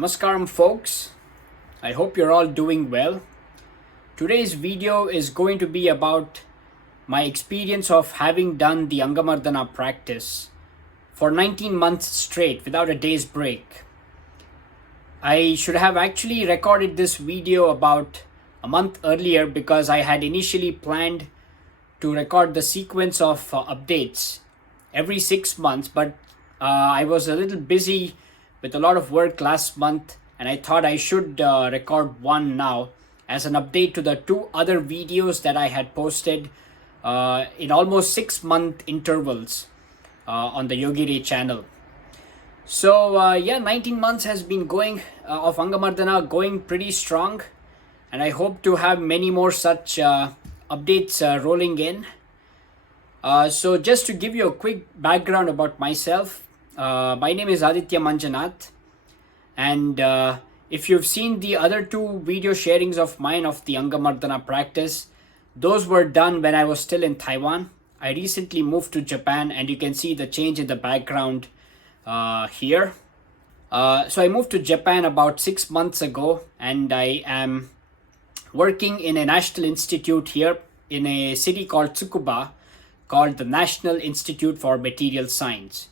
Namaskaram folks, I hope you're all doing well. Today's video is going to be about my experience of having done the Angamardana practice for 19 months straight without a day's break. I should have actually recorded this video about a month earlier because I had initially planned to record the sequence of updates every 6 months, but I was a little busy with a lot of work last month, and I thought I should record one now as an update to the two other videos that I had posted in almost 6-month intervals on the Yogi channel. So 19 months has been going of Angamardana, going pretty strong, and I hope to have many more such updates rolling in. So just to give you a quick background about myself, my name is Aaditya Manjanath, and if you've seen the other two video sharings of mine of the Angamardana practice, those were done when I was still in Taiwan. I recently moved to Japan, and you can see the change in the background here. So I moved to Japan about 6 months ago, and I am working in a national institute here in a city called Tsukuba, called the National Institute for Material Science.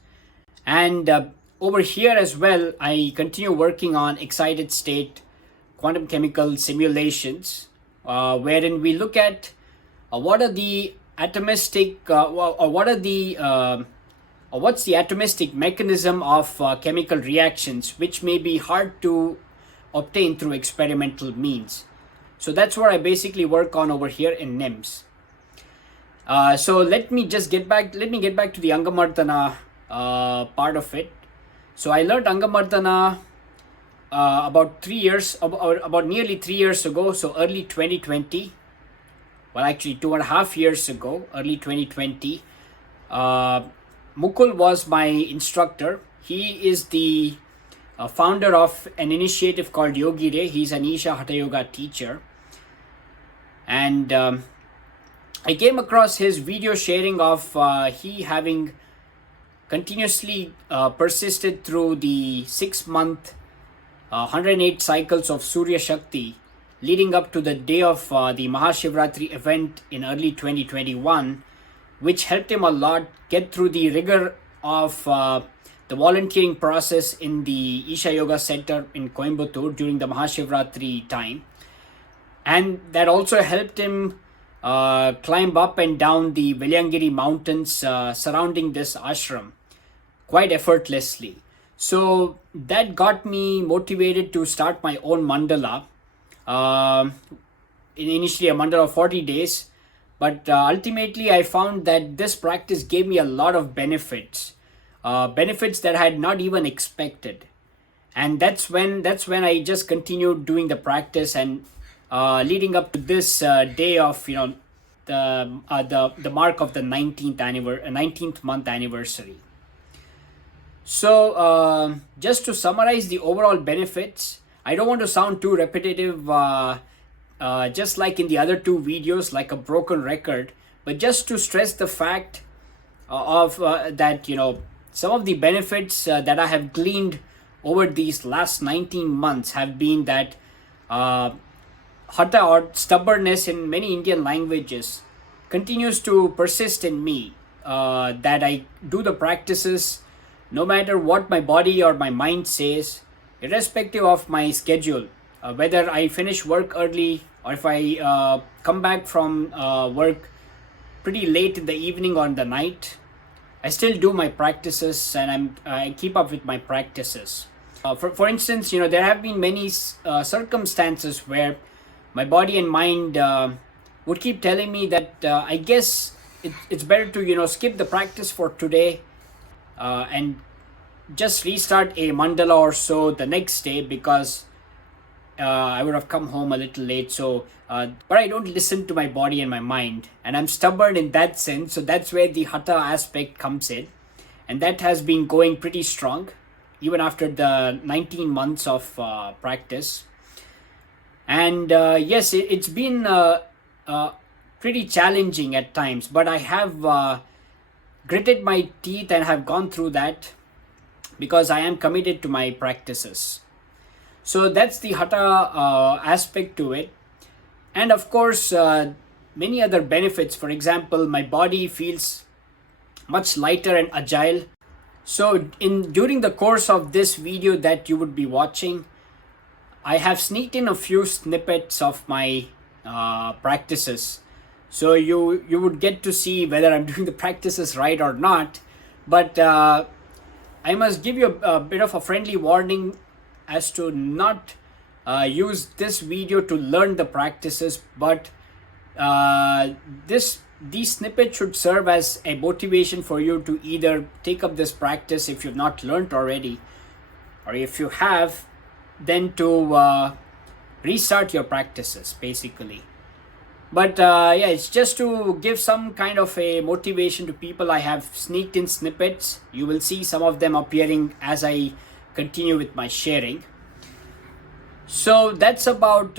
And over here as well, I continue working on excited state quantum chemical simulations, wherein we look at what are the atomistic, what's the atomistic mechanism of chemical reactions, which may be hard to obtain through experimental means. So that's what I basically work on over here in NIMS. So let me get back to the Angamardana part of it. So I learned Angamardana about nearly 3 years ago, so early 2020. Well, actually 2.5 years ago, early 2020. Mukul was my instructor. He is the founder of an initiative called Yogi. He's an Isha Hatha Yoga teacher. And I came across his video sharing of he having continuously persisted through the 6-month 108 cycles of Surya Shakti leading up to the day of the Mahashivratri event in early 2021, which helped him a lot get through the rigor of the volunteering process in the Isha Yoga Center in Coimbatore during the Mahashivratri time. And that also helped him climb up and down the Veliangiri mountains surrounding this ashram quite effortlessly. So that got me motivated to start my own mandala. Initially a mandala of 40 days, but ultimately I found that this practice gave me a lot of benefits that I had not even expected. And that's when I just continued doing the practice, and leading up to this day of the mark of the 19th month anniversary. So just to summarize the overall benefits, I don't want to sound too repetitive, just like in the other two videos, like a broken record, but just to stress the fact of that some of the benefits that I have gleaned over these last 19 months have been that hatha, or stubbornness in many Indian languages, continues to persist in me, that I do the practices no matter what my body or my mind says, irrespective of my schedule, whether I finish work early or if I come back from work pretty late in the evening or in the night, I still do my practices, and I keep up with my practices. For instance, there have been many circumstances where my body and mind would keep telling me that I guess it's better to skip the practice for today and just restart a mandala or so the next day, because I would have come home a little late. So but I don't listen to my body and my mind, and I'm stubborn in that sense. So that's where the hatha aspect comes in, and that has been going pretty strong even after the 19 months of practice. And yes, it's been pretty challenging at times, but I have gritted my teeth and have gone through that because I am committed to my practices. So that's the hatha aspect to it. And of course, many other benefits. For example, my body feels much lighter and agile. So during the course of this video that you would be watching, I have sneaked in a few snippets of my practices. So you would get to see whether I'm doing the practices right or not. But I must give you a bit of a friendly warning as to not use this video to learn the practices, but these snippets should serve as a motivation for you to either take up this practice if you've not learned already, or if you have, then to restart your practices basically. But yeah, it's just to give some kind of a motivation to people. I have sneaked in snippets. You will see some of them appearing as I continue with my sharing. So that's about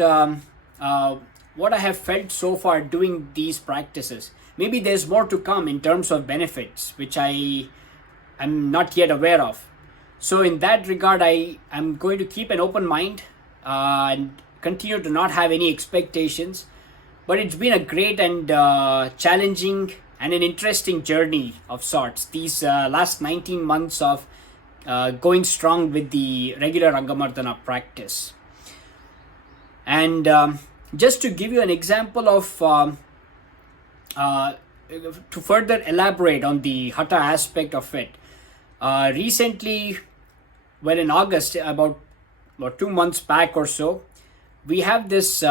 what I have felt so far doing these practices. Maybe there's more to come in terms of benefits, which I am not yet aware of. So in that regard, I am going to keep an open mind and continue to not have any expectations. But it's been a great and challenging and an interesting journey of sorts. These last 19 months of going strong with the regular Angamardana practice. And just to give you an example of, to further elaborate on the hatha aspect of it, recently, well in August, about 2 months back or so, we have this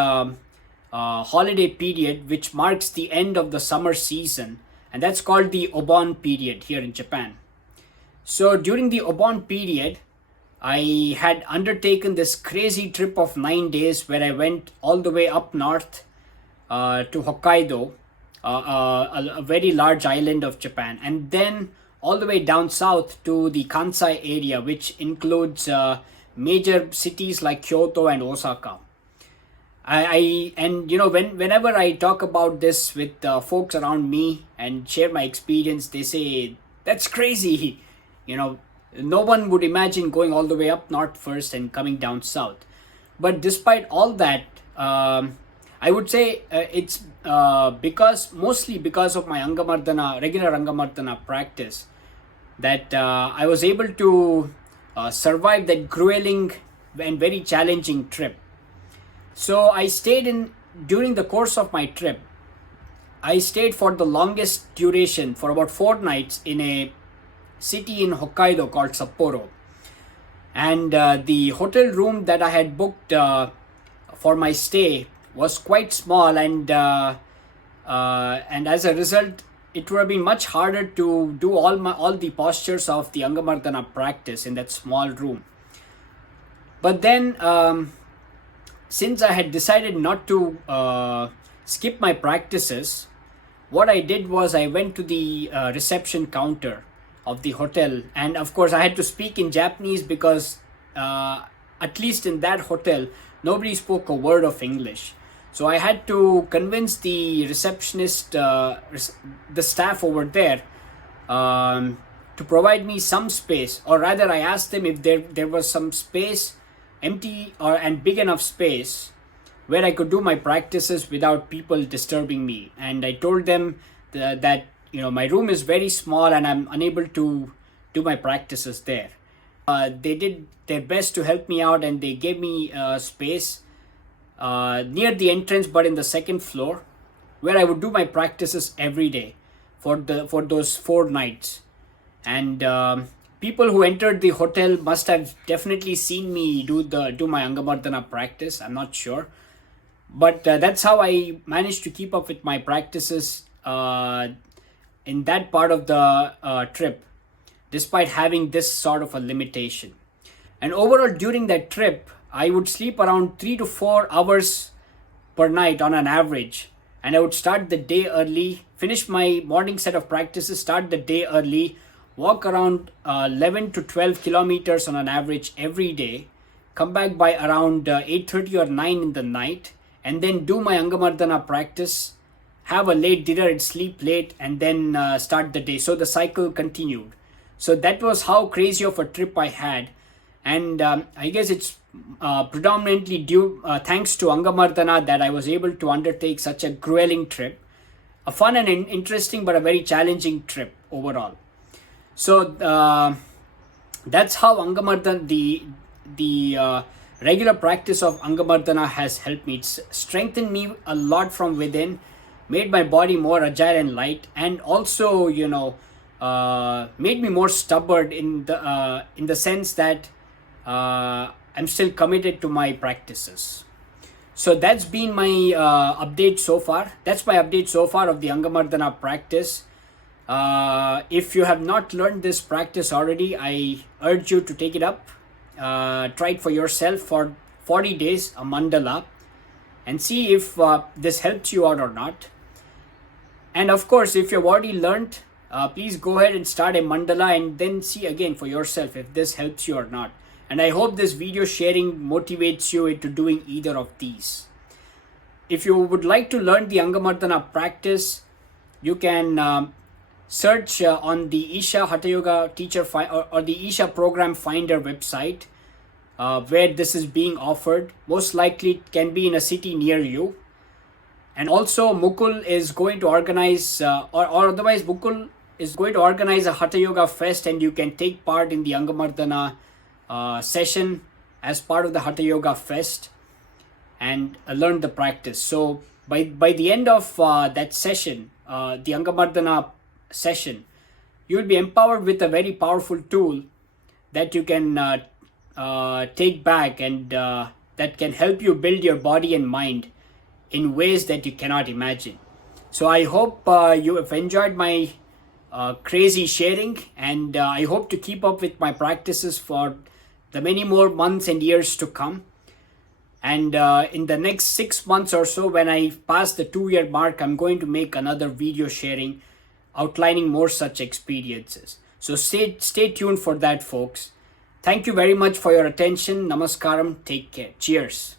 holiday period which marks the end of the summer season, and that's called the Obon period here in Japan. So during the Obon period, I had undertaken this crazy trip of 9 days where I went all the way up north to Hokkaido, a very large island of Japan, and then all the way down south to the Kansai area, which includes major cities like Kyoto and Osaka. And you know, whenever I talk about this with folks around me and share my experience, they say that's crazy. You know, no one would imagine going all the way up north first and coming down south. But despite all that, I would say it's mostly because of my regular Angamardana practice, that I was able to survive that grueling and very challenging trip. So I stayed during the course of my trip, I stayed for the longest duration for about 4 nights in a city in Hokkaido called Sapporo. And the hotel room that I had booked for my stay was quite small, and as a result, it would have been much harder to do all the postures of the Angamardana practice in that small room. But then, since I had decided not to skip my practices, what I did was I went to the reception counter of the hotel, and of course I had to speak in Japanese because at least in that hotel nobody spoke a word of English. So I had to convince the receptionist, the staff over there, to provide me some space, or rather I asked them if there was some space, empty and big enough space, where I could do my practices without people disturbing me. And I told them that you know, my room is very small and I'm unable to do my practices there. They did their best to help me out, and they gave me space near the entrance, but in the second floor, where I would do my practices every day for those 4 nights. And people who entered the hotel must have definitely seen me do my Angamardana practice. I'm not sure, but that's how I managed to keep up with my practices in that part of the trip, despite having this sort of a limitation. And overall, during that trip, I would sleep around 3 to 4 hours per night on an average, and I would start the day early, finish my morning set of practices, start the day early, walk around 11 to 12 kilometers on an average every day, come back by around 8:30 or 9 in the night, and then do my Angamardana practice, have a late dinner and sleep late, and then start the day. So the cycle continued. So that was how crazy of a trip I had. And I guess it's predominantly due thanks to Angamardana that I was able to undertake such a grueling trip, a fun and interesting but a very challenging trip overall. So that's how Angamardana, the regular practice of Angamardana has helped me. It's strengthened me a lot from within, made my body more agile and light, and also, made me more stubborn in the sense that I'm still committed to my practices. So that's been my update so far. That's my update so far of the Angamardana practice. If you have not learned this practice already, I urge you to take it up. Try it for yourself for 40 days, a mandala, and see if this helps you out or not. And of course, if you've already learned, please go ahead and start a mandala and then see again for yourself if this helps you or not. And I hope this video sharing motivates you into doing either of these. If you would like to learn the Angamardana practice, you can search on the Isha Hatha Yoga Teacher or the Isha Program Finder website where this is being offered. Most likely it can be in a city near you. And also Mukul is going to organize or otherwise Mukul is going to organize a Hatha Yoga Fest, and you can take part in the Angamardana session as part of the Hatha Yoga Fest and learn the practice. So by the end of that session, the Angamardana session, you will be empowered with a very powerful tool that you can take back and that can help you build your body and mind in ways that you cannot imagine. So I hope you have enjoyed my crazy sharing, and I hope to keep up with my practices for the many more months and years to come. And in the next 6 months or so, when I pass the 2-year mark, I'm going to make another video sharing outlining more such experiences. So stay tuned for that, folks. Thank you very much for your attention. Namaskaram. Take care. Cheers.